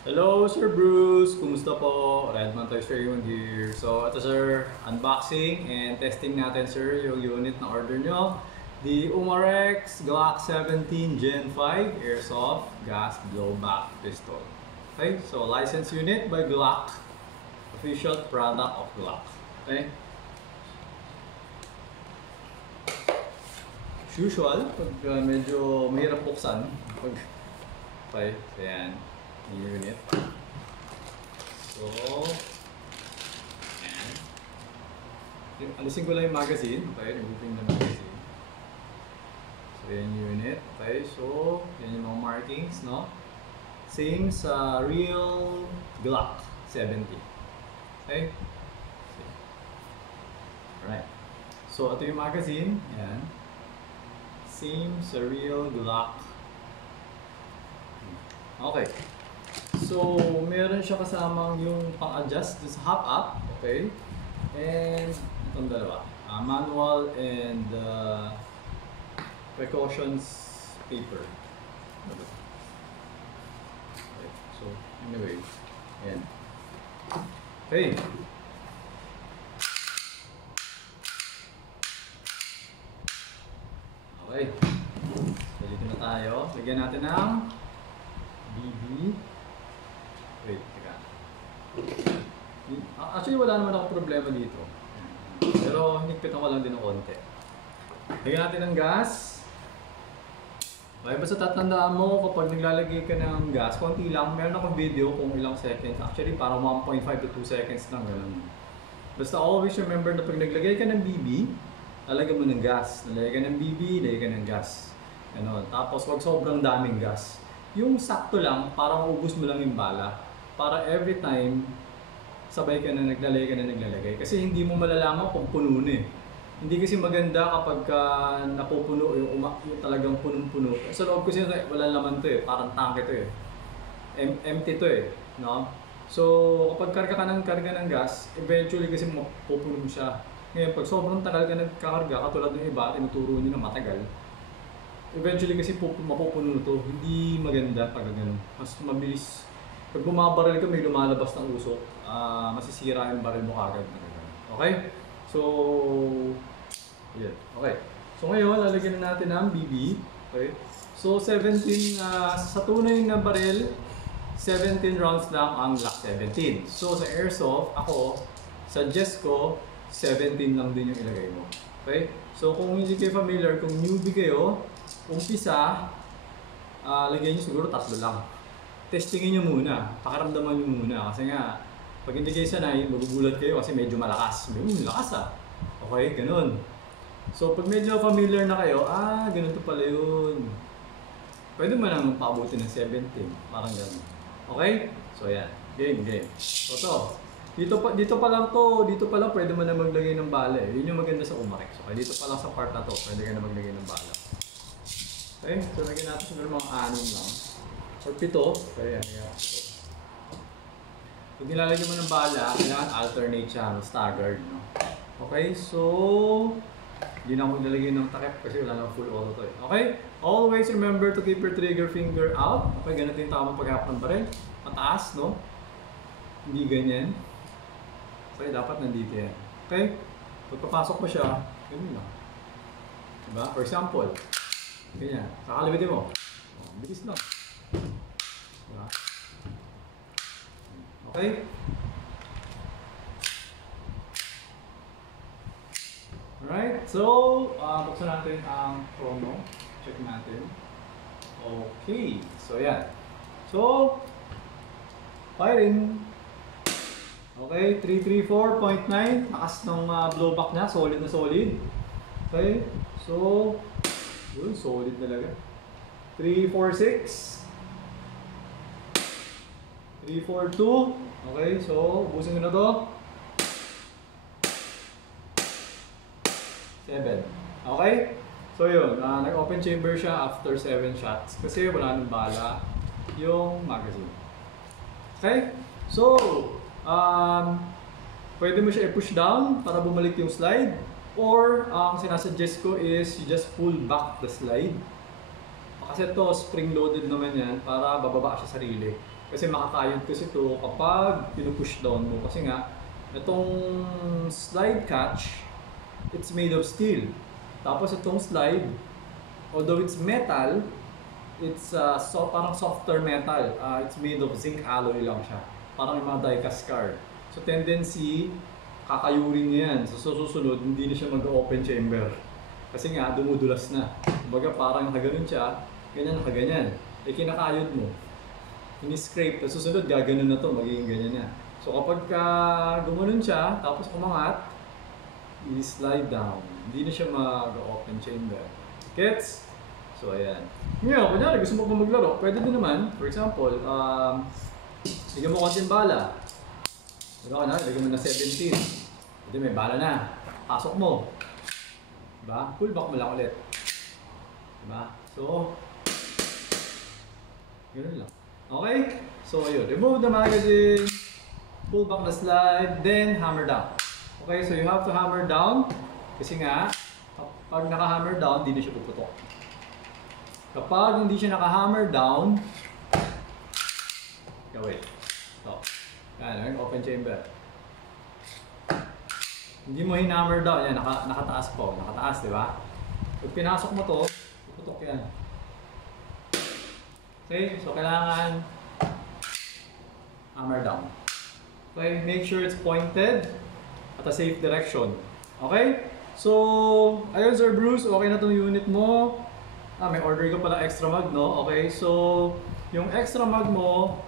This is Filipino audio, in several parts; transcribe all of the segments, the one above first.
Hello, Sir Bruce! Kumusta po? Redman Toys Raymond here. So, ito sir, unboxing and testing natin sir yung unit na order nyo. The Umarex Glock 17 Gen 5 Airsoft Gas Blowback Pistol. Okay, so licensed unit by Glock. Official product of Glock. Okay? As usual, pag medyo mahirap buksan, okay, so yan. Unit. So, ayan. Alisin ko lang yung magazine. Okay, removing the magazine. So, yan yung unit. Okay, so, yan yung mga markings, no? Same sa real Glock 70. Okay? Alright. So, ito yung magazine. Ayan. Same sa real Glock. Okay. So, meron siya kasamang yung pang-adjust sa hop-up, okay? And itong dalawa, manual and precautions paper. Okay, so, anyway, ayan. Okay. Okay. So, dito na tayo. Lagyan natin ng BB. Wait, teka. Actually, wala naman ako problema dito. Pero hinigpitan ko lang din ng konti. Lagyan natin ng gas. Okay, basta tatandaan mo kapag naglalagay ka ng gas, konti lang. Meron akong video kung ilang seconds. Actually, parang 1.5 to 2 seconds lang. Ganun. Basta always remember na pag naglagay ka ng BB, lalagyan mo ng gas. Nalagay ka ng BB, lagay ka ng gas. Ganun. Tapos, wag sobrang daming gas. Yung sakto lang, parang ubus mo lang yung bala. Para every time, sabay ka na naglalagay. Kasi hindi mo malalaman kung puno na eh. Hindi kasi maganda kapag napupuno, yung talagang punong-puno. Sa loob kasi wala laman to eh, parang tanke to eh. Empty to eh, no? So, kapag karga ng gas, eventually kasi mapupuno siya. Ngayon, pag sobrang tagal ka nagkakarga, katulad ng iba, tinuturo nyo na matagal, eventually kasi mapupuno to. Hindi maganda pag ganun. Mas mabilis. Pag bumabaril ka, may lumalabas ng usok, masisira yung baril mo kagad. Okay? So, yeah. Okay. So ngayon, lalagyan na natin ng BB. Okay? So 17, sa tunay na baril, 17 rounds lang ang Glock 17. So sa airsoft, ako, suggest ko, 17 lang din yung ilagay mo. Okay? So kung hindi kayo familiar, kung newbie kayo, umpisa, lagyan nyo siguro 3 lang. Testingin nyo muna, pakiramdaman nyo muna kasi nga, pag hindi kayo sanay, magugulat kayo kasi medyo malakas. Lakas ah. Okay, ganun. So pag medyo familiar na kayo, ganun to pala yun. Pwede mo nang paabutin ng 17, parang ganun. Okay? So yan, game. So to, dito pa lang pwede mo na maglagay ng bala eh. Yun yung maganda sa Umarex. Okay, dito pa lang sa part na to, pwede ka na maglagay ng bala. Okay, so lagyan natin siguro mga 6 lang. Or 7. Kaya yan. Pag nilalagyan mo ng bala, kailangan alternate siya, staggered. No? Okay, so hindi na ako nilalagay ng takip kasi wala nang full auto to eh. Okay, always remember to keep your trigger finger out. Okay, ganun din tamang paghahap ng baril. Mataas, no? Hindi ganyan. So, dapat nandito yan. Okay, pagpapasok mo siya, ganun lang. Diba? For example, ganyan. Kakalibitin mo. Bilis lang. Diba? Okay? Alright, so buksan natin ang promo. Check natin. Okay, so yan. So, firing. Okay, 334.9. Takas ng blowback niya, solid na solid. Okay, so, yun, solid talaga. 346. 342. Okay, so ubusin ko na to. 7. Okay? So yun, nag-open chamber siya after 7 shots kasi wala nang bala yung magazine. Okay? So, pwede mo siya i-push down para bumalik yung slide, or ang sinasuggest ko is you just pull back the slide. Kasi ito, spring-loaded naman yan para bababa siya sarili. Kasi makakayod kasi ito kapag pinupush down mo. Kasi nga, itong slide catch, it's made of steel. Tapos itong slide, although it's metal, it's parang softer metal. It's made of zinc alloy lang siya. Parang yung mga die-cast card. So tendency, kakayurin niya yan. So susunod, hindi na siya mag-open chamber. Kasi nga, dumudulas na. Kumbaga parang nakaganon siya, ganyan nakaganyan. Eh kinakayod mo. Ini-scrape, tapos susunod, gaganon na to, magiging ganyan na. So kapag gumanon siya, tapos umangat, i-slide down. Hindi na siya mag-open chamber. Gets? So ayan. Ngayon, kunyari gusto mo pa maglaro, pwede din naman. For example, bigyan mo konting bala. Lagyan mo na 17. Pwede may bala na. Pasok mo. Diba? Pull back mo lang ulit. Diba? So, ganoon lang. Okay? So ayun, remove the magazine, pull back the slide, then hammer down. Okay, so you have to hammer down kasi nga, kapag naka-hammer down, hindi na siya puputok. Kapag hindi siya naka-hammer down, gawin. So, yan, open chamber. Hindi mo hinammer down, yan, nakataas po, nakataas, di ba? Pag pinasok mo to, puputok yan. Okay, so kailangan hammer down. Okay, make sure it's pointed at a safe direction. Okay? So, ayun Sir Bruce, okay na tong unit mo. May order ka pala extra mag, no? Okay, so yung extra mag mo,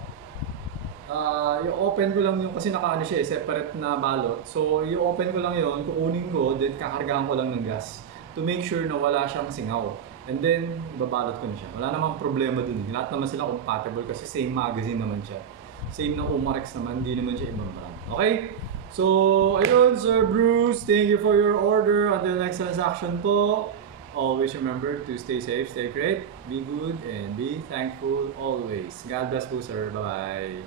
i-open ko lang yung kasi nakaano siya, separate na balot. So, i-open ko lang yun, kukunin ko, then kakargahan ko lang ng gas to make sure na wala siyang singaw. And then, babalot ko na siya. Wala namang problema dun. Lahat naman sila compatible kasi same magazine naman siya. Same na Umarex naman, hindi naman siya ibang brand. Okay? So, ayun, Sir Bruce, thank you for your order. Until next transaction po, always remember to stay safe, stay great, be good, and be thankful always. God bless po, sir. Bye-bye.